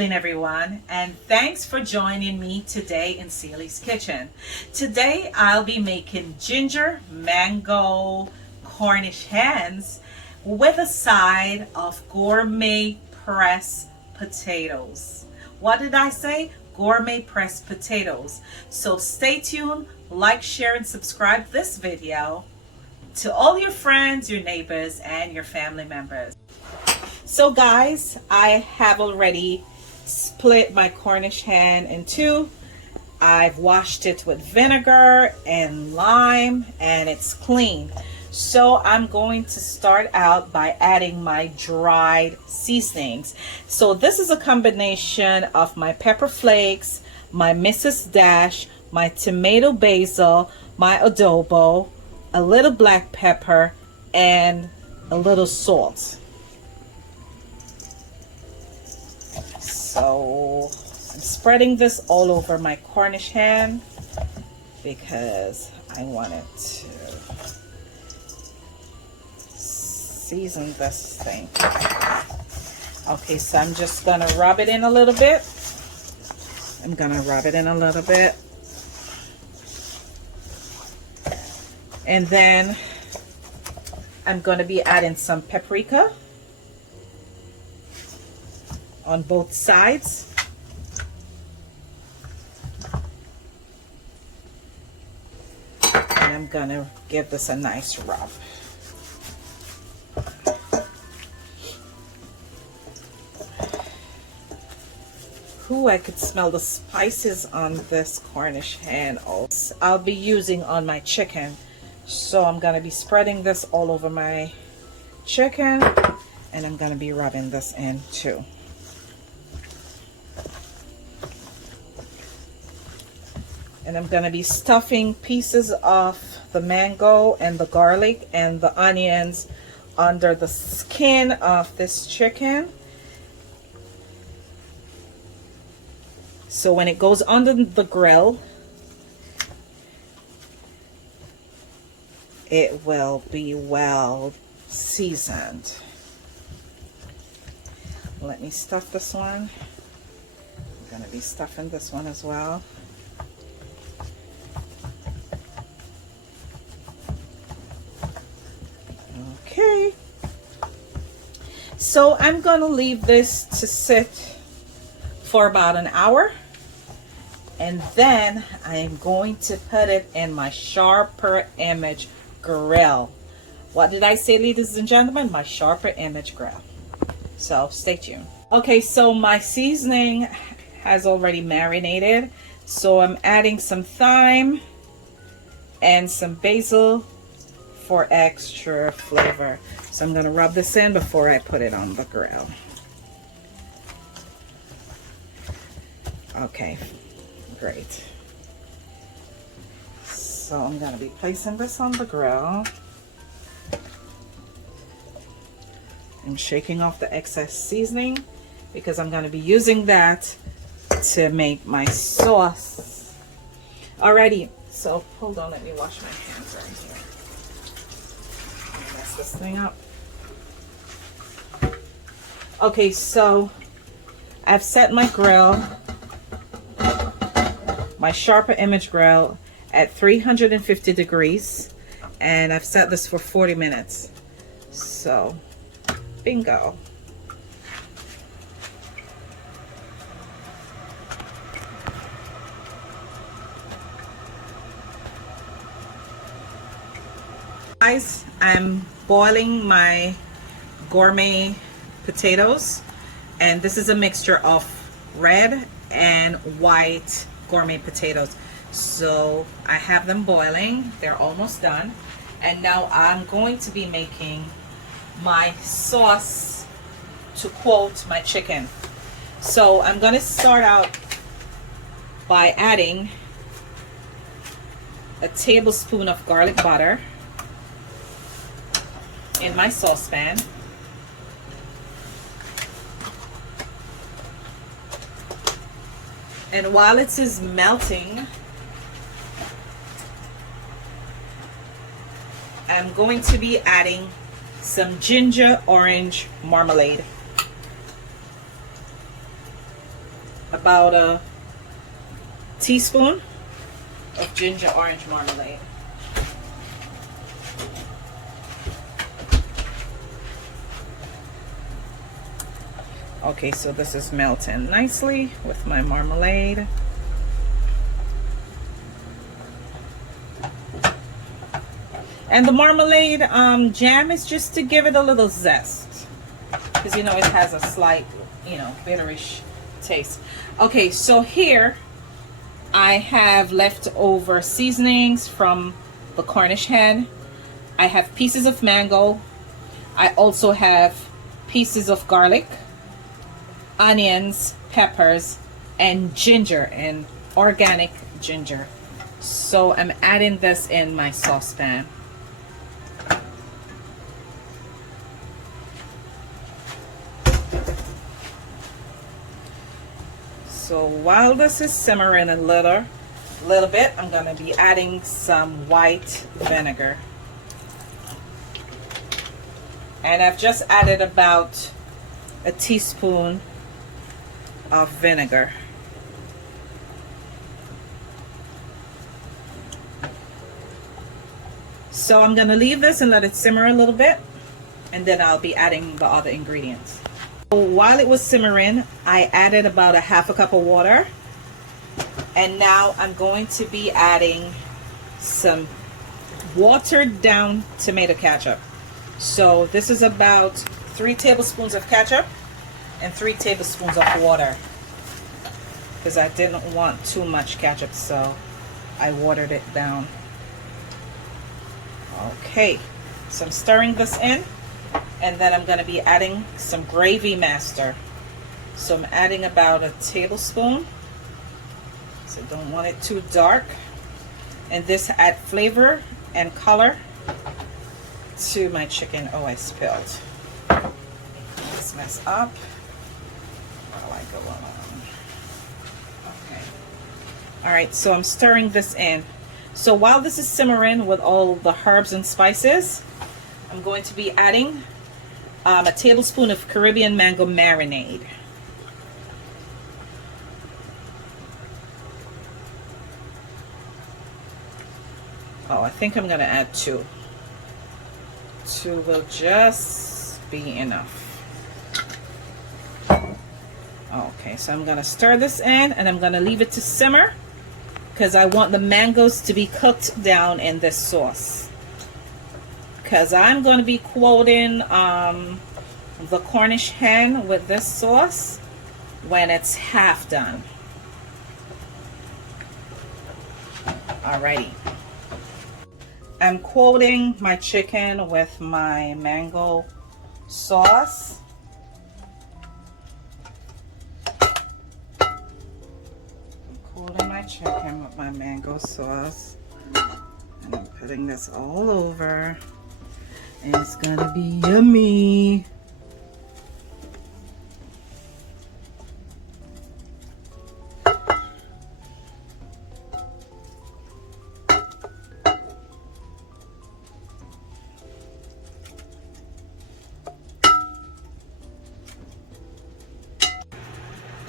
evening, everyone, and thanks for joining me today in Sally's Kitchen. Today I'll be making ginger mango Cornish hens with a side of gourmet pressed potatoes. What did I say? Gourmet pressed potatoes. So stay tuned, like, share, and subscribe this video to all your friends, your neighbors, and your family members. So guys, I have already split my Cornish hen in two. I've washed it with vinegar and lime and it's clean. So I'm going to start out by adding my dried seasonings. So this is a combination of my pepper flakes, my Mrs. Dash, my tomato basil, my adobo, a little black pepper, and a little salt. So I'm spreading this all over my Cornish hen because I want it to season this thing. Okay, so I'm just gonna rub it in a little bit. I'm gonna rub it in a little bit. And then I'm gonna be adding some paprika on both sides. And I'm gonna give this a nice rub. Ooh, I could smell the spices on this Cornish hen. Also, I'll be using on my chicken. So I'm gonna be spreading this all over my chicken, and I'm gonna be rubbing this in too. And I'm going to be stuffing pieces of the mango and the garlic and the onions under the skin of this chicken. So when it goes under the grill, it will be well seasoned. Let me stuff this one. I'm going to be stuffing this one as well. Okay, so I'm going to leave this to sit for about an hour, and then I'm going to put it in my sharper image grill. What did I say, ladies and gentlemen? My sharper image grill. So stay tuned. Okay, so my seasoning has already marinated, so I'm adding some thyme and some basil for extra flavor. So I'm going to rub this in before I put it on the grill. Okay, great. So I'm going to be placing this on the grill. I'm shaking off the excess seasoning because I'm going to be using that to make my sauce. Alrighty, so hold on, let me wash my hands right here. Mess this thing up. Okay, so I've set my grill, my sharper image grill, at 350 degrees, and I've set this for 40 minutes. So bingo. Guys, I'm boiling my gourmet potatoes, and this is a mixture of red and white gourmet potatoes. So I have them boiling, they're almost done, and now I'm going to be making my sauce to coat my chicken. So I'm going to start out by adding a tablespoon of garlic butter in my saucepan. And while it is melting, I'm going to be adding some ginger orange marmalade. about a teaspoon of ginger orange marmalade. Okay, so this is melting nicely with my marmalade. And the marmalade jam is just to give it a little zest, because you know it has a slight, you know, bitterish taste. Okay, so here I have leftover seasonings from the Cornish hen. I have pieces of mango. I also have pieces of garlic, onions, peppers, and ginger, and organic ginger. So I'm adding this in my saucepan. So while this is simmering a little bit, I'm going to be adding some white vinegar. And I've just added about a teaspoon of vinegar. So I'm going to leave this and let it simmer a little bit, and then I'll be adding the other ingredients. So while it was simmering, I added about a half a cup of water, and now I'm going to be adding some watered down tomato ketchup. So this is about 3 tablespoons of ketchup and 3 tablespoons of water, because I didn't want too much ketchup, so I watered it down. Okay, so I'm stirring this in, and then I'm going to be adding some gravy master. So I'm adding about a tablespoon, so don't want it too dark, and this add flavor and color to my chicken. Oh, I spilled. This mess up while I go along. Okay. All right, so I'm stirring this in. So while this is simmering with all the herbs and spices, I'm going to be adding a tablespoon of Caribbean mango marinade. Oh, I think I'm going to add 2. 2 will just be enough. Okay, so I'm going to stir this in, and I'm going to leave it to simmer, because I want the mangoes to be cooked down in this sauce. Because I'm going to be quoting the Cornish hen with this sauce when it's half done. Alrighty. I'm quoting my chicken with my mango sauce. Coating my chicken with my mango sauce, and I'm putting this all over, and it's gonna be yummy.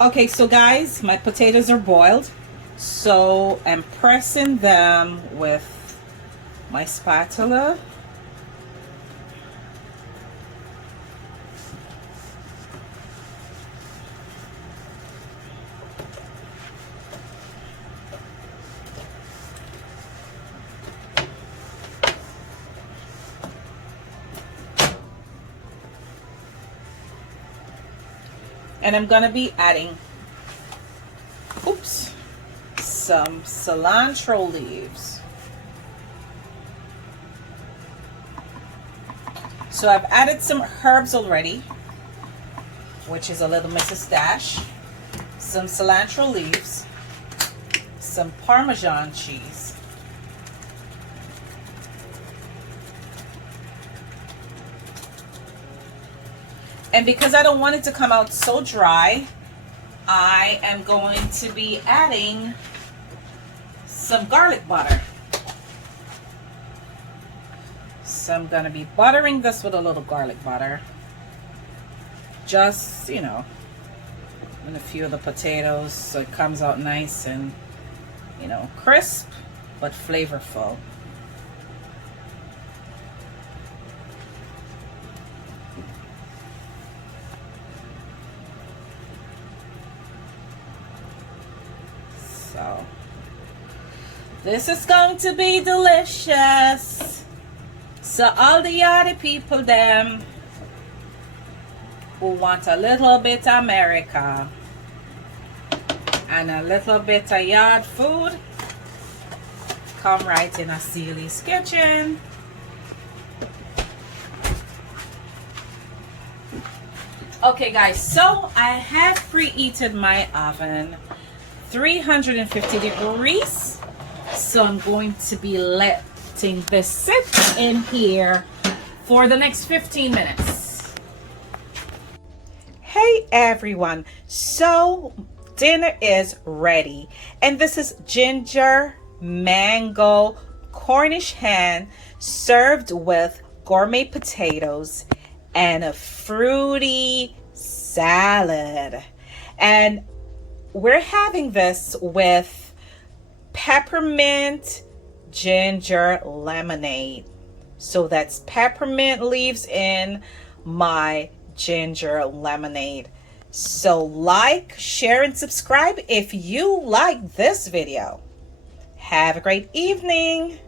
Okay, so guys, my potatoes are boiled. So I'm pressing them with my spatula. And I'm gonna be adding, some cilantro leaves. So I've added some herbs already, which is a little Mrs. Dash, some cilantro leaves, some Parmesan cheese, and because I don't want it to come out so dry, I am going to be adding some garlic butter. So I'm going to be buttering this with a little garlic butter. Just, you know, and a few of the potatoes so it comes out nice and, you know, crisp but flavorful. So this is going to be delicious. So all the other people them who want a little bit of America and a little bit of yard food, come right in a Sealy's Kitchen. Okay guys, so I have preheated my oven 350 degrees. So I'm going to be letting this sit in here for the next 15 minutes. Hey everyone, so dinner is ready, and this is ginger mango Cornish hen served with gourmet potatoes and a fruity salad. And we're having this with peppermint ginger lemonade. So that's peppermint leaves in my ginger lemonade. So like, share, and subscribe if you like this video. Have a great evening.